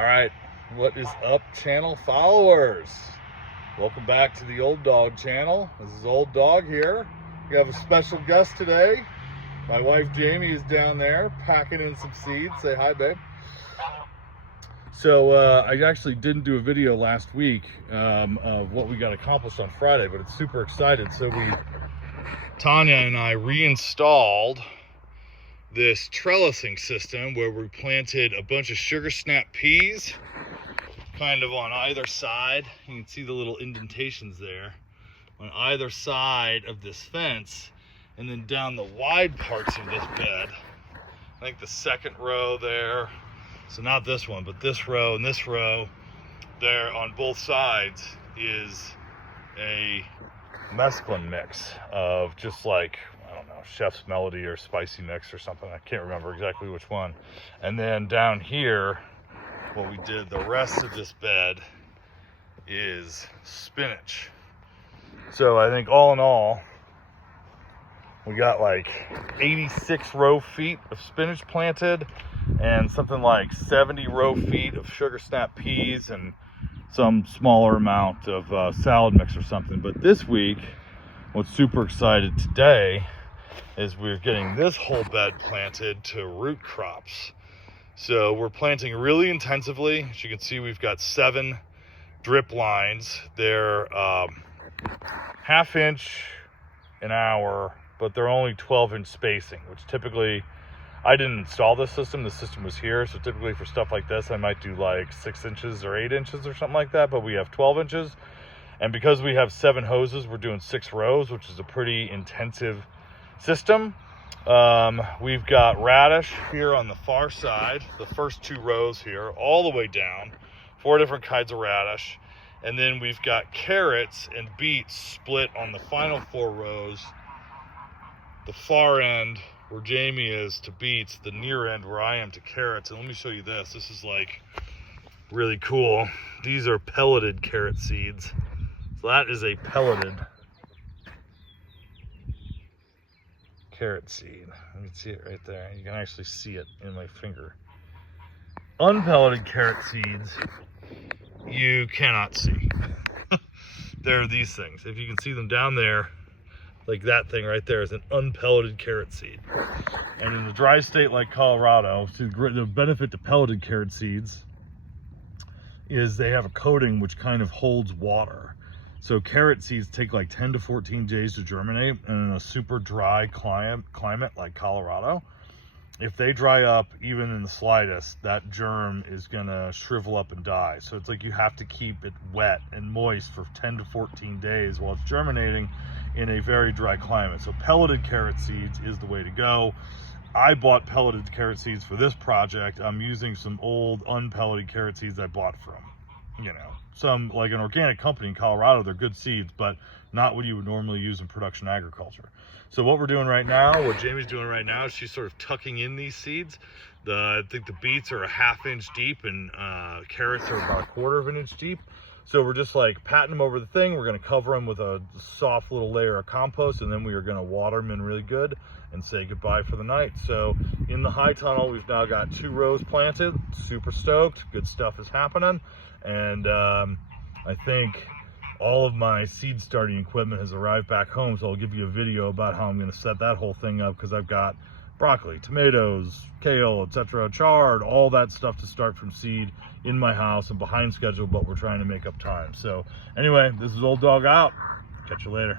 All right, what is up, channel followers? Welcome back to the Old Dog channel. This is Old Dog here. We have a special guest today. My wife Jamie is down there packing in some seeds. Say hi, babe. So I actually didn't do a video last week of what we got accomplished on Friday, but it's super excited. So Tanya and I reinstalled this trellising system where we planted a bunch of sugar snap peas kind of on either side. You can see the little indentations there on either side of this fence, and then down the wide parts of this bed, I think the second row there, so not this one, but this row and this row there on both sides is a mesclun mix of just like, I don't know, Chef's Melody or Spicy Mix or something. I can't remember exactly which one. And then down here, what we did, the rest of this bed is spinach. So I think all in all, we got like 86 row feet of spinach planted and something like 70 row feet of sugar snap peas and some smaller amount of salad mix or something. But this week, what's super excited today is we're getting this whole bed planted to root crops. So we're planting really intensively. As you can see, we've got 7 drip lines. They're ½ inch an hour, but they're only 12-inch spacing, which typically, I didn't install this system. The system was here. So typically for stuff like this, I might do like 6 inches or 8 inches or something like that, but we have 12 inches. And because we have 7 hoses, we're doing 6 rows, which is a pretty intensive system. We've got radish here on the far side, the first 2 rows here, all the way down, 4 different kinds of radish. And then we've got carrots and beets split on the final 4 rows. The far end where Jamie is to beets, the near end where I am to carrots. And let me show you this. This is like really cool. These are pelleted carrot seeds. So that is a pelleted carrot seed. You can see it right there. You can actually see it in my finger. Unpelleted carrot seeds, you cannot see. There are these things. If you can see them down there, like that thing right there is an unpelleted carrot seed. And in a dry state like Colorado, the benefit to pelleted carrot seeds is they have a coating which kind of holds water. So carrot seeds take like 10 to 14 days to germinate, and in a super dry climate like Colorado, if they dry up even in the slightest, that germ is gonna shrivel up and die. So it's like you have to keep it wet and moist for 10 to 14 days while it's germinating in a very dry climate. So pelleted carrot seeds is the way to go. I bought pelleted carrot seeds for this project. I'm using some old unpelleted carrot seeds I bought from, some like an organic company in Colorado. They're good seeds, but not what you would normally use in production agriculture. So what we're doing right now, what Jamie's doing right now, is she's sort of tucking in these seeds. I think the beets are a ½ inch deep and carrots are about a ¼ inch deep. So we're just like patting them over the thing. We're gonna cover them with a soft little layer of compost, and then we are gonna water them in really good and say goodbye for the night. So in the high tunnel, we've now got 2 rows planted. Super stoked, good stuff is happening. And I think all of my seed starting equipment has arrived back home, so I'll give you a video about how I'm going to set that whole thing up, because I've got broccoli, tomatoes, kale, etc., chard, all that stuff to start from seed in my house and behind schedule, but we're trying to make up time. So anyway, this is Old Dog out. Catch you later.